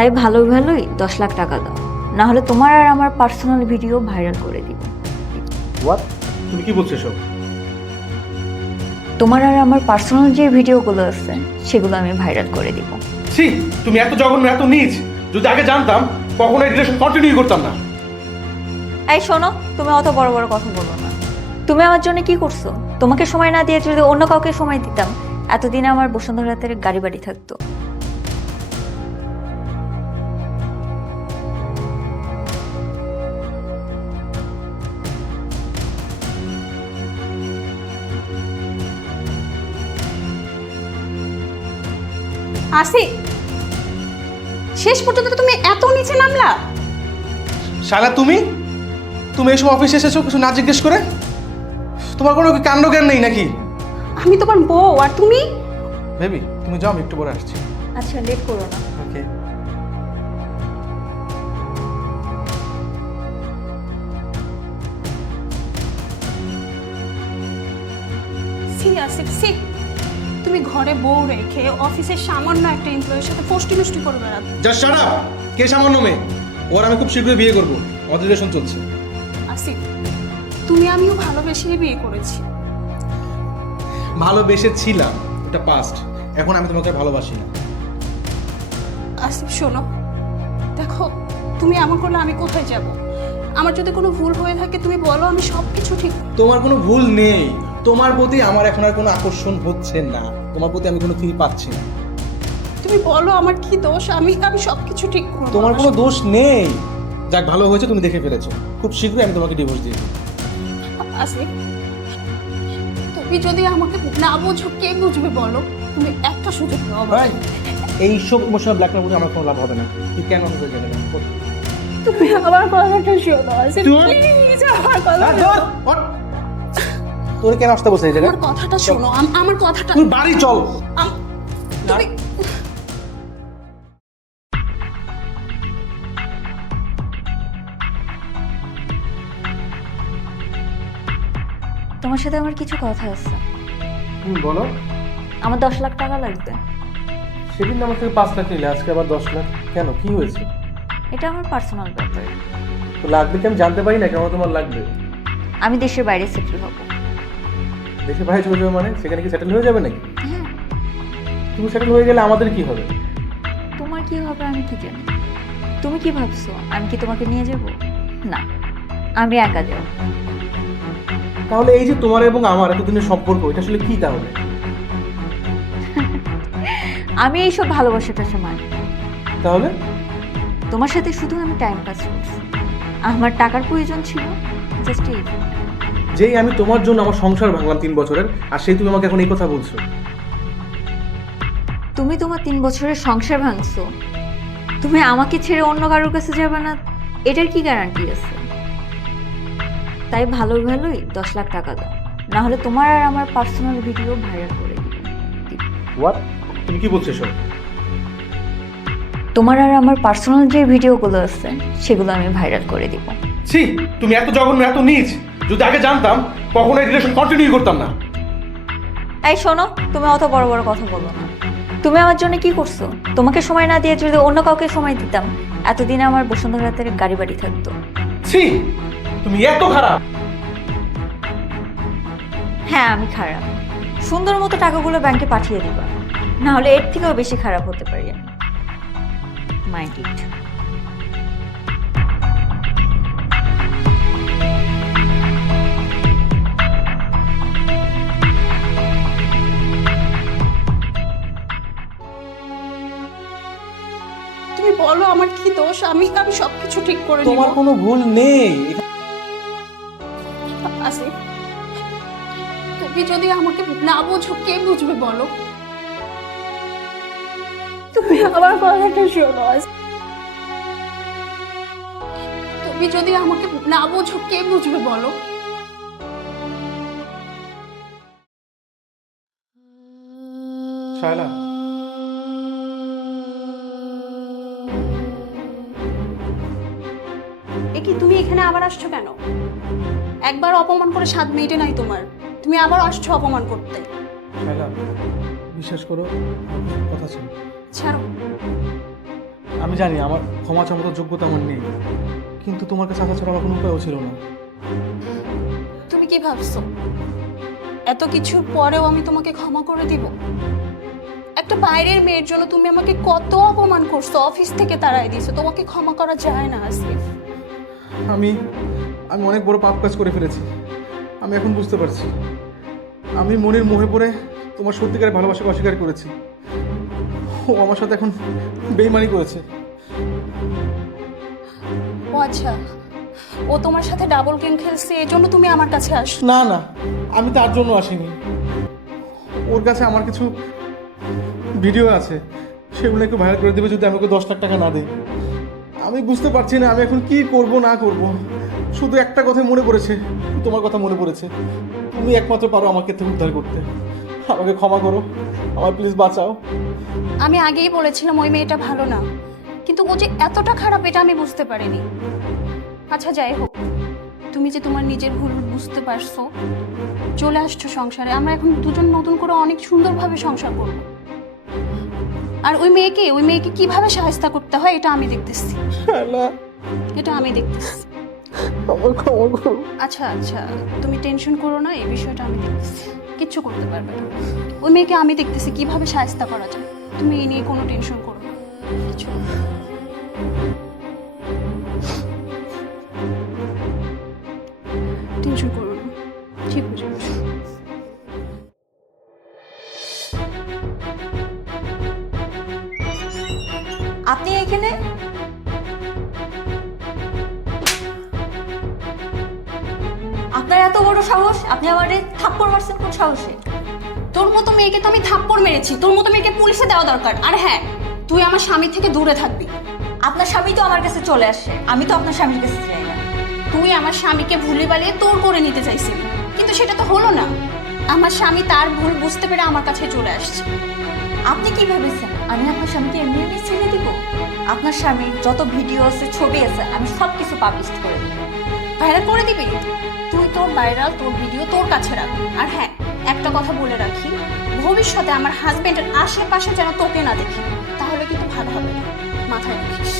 তাই ভালো ভালোই দশ লাখ টাকা দাও। না হলে তোমার আর আমার পার্সোনাল ভিডিও ভাইরাল করে দিব। হোয়াট তুমি কি বলছো সব তোমার আর আমার পার্সোনাল যে ভিডিওগুলো আছে সেগুলো আমি ভাইরাল করে দিব। ছি তুমি এত জঘন্য এত নিজ। যদি আগে জানতাম কখনো এই রিলেশন কন্টিনিউ করতাম না। এই শোনো তুমি অত বড় বড় কথা বলো না। তুমি আমার জন্য কি করছ? তোমাকে সময় না দিয়ে যদি অন্য কাউকে সময় দিতাম এতদিনে আমার বসুন্ধরা রাতের গাড়ি বাড়ি থাকতো। আসি শেষ পর্যন্ত তুমি এত নিচে নামলা। শালা তুমি? তুমি এইসব অফিসে এসেছ কিছু না জিজ্ঞেস করে? তোমার কোনো কাণ্ড জ্ঞান নেই নাকি? আমি তোমার বউ আর তুমি? বেবি তুমি যাও আমি একটু পরে আসছি। আচ্ছা লেট করো না। ওকে সি আসিফ সি তুমি ঘরে বউ রেখে অফিসের সামান্য একটা এমপ্লয়ের সাথে পোস্টি মিষ্টি করে জাস্ট শাট আপ কে সামান্য মেয়ে? ওর আমি খুব শীঘ্রই বিয়ে করব। আমাদের রিলেশন চলছে। আসিফ তুমি আমিও ভালোবেসে বিয়ে করেছি। ভালোবেসে ছিলাম এটা পাস্ট এখন আমি তোমাকে ভালোবাসি না। আসিফ শোনো। দেখো তুমি এমন করলে আমি কোথায় যাব? আমার যদি কোনো ভুল হয়ে থাকে তুমি বলো আমি সব কিছু ঠিক তোমার কোনো ভুল নেই। তোমার প্রতি আমার এখন আর কোনো আকর্ষণ হচ্ছে না। তোমার প্রতি আমি কোনো ফিল পাচ্ছি না। তুমি বলো আমার কি দোষ? আমি আমি সব কিছু ঠিক করব তোমার কোনো দোষ নেই। যাক ভালো হয়েছে তুমি দেখে ফেলেছো। খুব শীঘ্রই আমি তোমাকে ডিভোর্স দিয়ে দেবো। আসিফ তুমি যদি আমাকে না বুঝো কে বুঝবে বলো? তুমি একটা সুযোগ দাও ভাই এই সব ইমোশনাল ব্ল্যাকমেল করে আমার কোনো লাভ হবে না। তুই কেন হবে জেনে না তুমি আমার কথাটা শোনো আসিফ তুই- প্লিজ আমার কথা তোর কেন আসতে বসে এই জায়গায়? আমার কথাটা শোনো আম- আমার কথাটা তুই বাড়ি চল। আম- তুমি তোমার সাথে আমার কিছু কথা আছে। হুম বলো। আমার দশ লাখ টাকা লাগবে। সেদিন আমার থেকে পাঁচ লাখ নিলে আজকে আবার দশ লাখ। কেন? কি হয়েছে? এটা আমার পার্সোনাল ব্যাপার। তো লাগবে কি আমি জানতে পারি না কেমন তোমার লাগবে। আমি দেশের বাইরে সেটেল হব। দেশে ভাই চলে যাবে মানে? সেখানে কি সেটেল হয়ে যাবে নাকি? হ্যাঁ। তুমি সেটেল হয়ে গেলে আমাদের কি হবে? তোমার কি হবে আমি কি জানি। তুমি কি ভাবছ আমি কি তোমাকে নিয়ে যাব? না আমি একা যাব। তাহলে এই যে তোমার এবং আমার এতদিনের সম্পর্ক এটা আসলে কি তাহলে? আমি এইসব ভালোবাসাটা সময় তাহলে? তোমার সাথে শুধু আমি টাইম পাস করছি। আমার টাকার প্রয়োজন ছিল জাস্ট এই যেই আমি তোমার জন্য আমার সংসার ভাঙলাম তিন বছরের আর সেই তুমি আমাকে এখন এই কথা বলছো। তুমি তোমার তিন বছরের সংসার ভাঙছো। তুমি আমাকে ছেড়ে অন্য কারোর কাছে যাবে না এটার কি গ্যারান্টি আছে? তাই ভালো ভালোই দশ লাখ টাকা দাও। না হলে তোমার আর আমার পার্সোনাল ভিডিও ভাইরাল করে দিব। হোয়াট তুমি কি বলছো সব তোমার আর আমার পার্সোনাল যে ভিডিওগুলো আছে সেগুলো আমি ভাইরাল করে দিব। ছি তুমি এত জঘন্য এত নিচ। যদি আগে জানতাম কখনো এই রিলেশন কন্টিনিউ করতাম না। এই শোনো তুমি অত বড় বড় কথা বলো না। তুমি আমার জন্য কি করছ? তোমাকে সময় না দিয়ে যদি অন্য কাউকে সময় দিতাম এতদিনে আমার বসুন্ধরা রাতের গাড়ি বাড়ি থাকতো। ছি তুমি এত খারাপ। হ্যাঁ আমি খারাপ। সুন্দর মতো টাকাগুলো ব্যাংকে পাঠিয়ে দিবা। না হলে এর থেকেও বেশি খারাপ হতে পারি আমি। মাইন্ড ইট আমি আমি সব কিছু ঠিক করে নিব। তোমার কোনো ভুল নেই। আসিফ তুমি যদি আমাকে না বুঝো কে বুঝবে বলো? তুমি আমার কথাটা শোনো। তুমি যদি আমাকে না বুঝো কে বুঝবে বলো? শায়লা কি তুমি এখানে আবার আসছো কেন? একবার অপমান করে সাত মিনিটে নাই তোমার। তুমি আবার আসছো অপমান করতে। বিশ্বাস করো কথা ছিল। ছাড়ো। আমি জানি আমার ক্ষমা মতো যোগ্যতা আমার নেই কিন্তু তোমার কাছে আসা ছাড়া আমার কোনো উপায়ও ছিল না। তুমি কি ভাবছ? এত কিছুর পরেও আমি তোমাকে ক্ষমা করে দিব? একটা বাইরের মেয়ের জন্য তুমি আমাকে কত অপমান করছ? অফিস থেকে তাড়াই দিয়েছ। তোমাকে ক্ষমা করা যায় না আসিফ। আমি আমি অনেক বড় পাপ কাজ করে ফেলেছি। আমি এখন বুঝতে পারছি। আমি মনের মোহে পড়ে তোমার সত্যিকারের ভালোবাসাকে অস্বীকার করেছি। ও আমার সাথে এখন বেইমানি করেছে। ও আচ্ছা ও তোমার সাথে ডাবল গেম খেলছে এই জন্য তুমি আমার কাছে আস না না আমি তার জন্য আসিনি। ওর কাছে আমার কিছু ভিডিও আছে। সেগুলো একটু ভাইরাল করে দেবে যদি আমাকে দশ লাখ টাকা না দিই। আমি বুঝতে পারছি না আমি এখন কি করব, না করব। শুধু একটা কথা মনে পড়েছে, তোমার কথা মনে পড়েছে। তুমি একমাত্র পারো আমাকে থেকে উদ্ধার করতে। আমাকে ক্ষমা করো আমার প্লিজ বাঁচাও। আমি আগেই বলেছিলাম ওই মেয়েটা ভালো না, কিন্তু ও যে এতটা খারাপ এটা আমি বুঝতে পারিনি। আচ্ছা যাই হোক, তুমি যে তোমার নিজের ভুল বুঝতে পারছ, চলে আসছো সংসারে, আমরা এখন দুজন নতুন করে অনেক সুন্দরভাবে সংসার করব। আর ওই মেয়েকে ওই মেয়েকে কীভাবে সাহায্য করতে হয় এটা আমি দেখতেছি। শালা, এটা আমি দেখতেছি। আমার ক্ষমা করো আচ্ছা আচ্ছা তুমি টেনশন করো না এই বিষয়টা আমি দেখতেছি। কিচ্ছু করতে পারবে না। ওই মেয়েকে আমি দেখতেছি কীভাবে সাহায্য করা যায়? তুমি এই নিয়ে কোনো টেনশন করো না। কিচ্ছু আপনার এত বড় সাহস? আপনি আমারে থাপ্পড় মারছেন, কোন সাহসে? তোর মতো মেয়েকে তো আমি থাপ্পড় মেরেছি। তোর মতো মেয়েকে পুলিশে দেওয়া দরকার। আর হ্যাঁ তুই আমার স্বামী থেকে দূরে থাকবি। আপনার স্বামী তো আমার কাছে চলে আসে। আমি তো আপনার স্বামীর কাছে যাই না। তুই আমার স্বামীকে ভুলে বালিয়ে তোর করে নিতে চাইছিলি। কিন্তু সেটা তো হলো না। আমার স্বামী তার ভুল বুঝতে পেরে আমার কাছে চলে আসছে। আপনি কি ভেবেছেন? আমি আপনার স্বামীকে এমনি এমনি ছেড়ে দিব? আপনার স্বামীর যত ভিডিও আছে, ছবি আছে, আমি সব কিছু পাবলিশ করে দিব। ভাইরাল করে দিবি? তুই তোর ভাইরাল তোর ভিডিও তোর কাছে রাখ। আর হ্যাঁ একটা কথা বলে রাখি, ভবিষ্যতে আমার হাজবেন্ডের আশেপাশে যেন তোকে না দেখি, তাহলে কিন্তু ভালো হবে মাথায় রাখিস।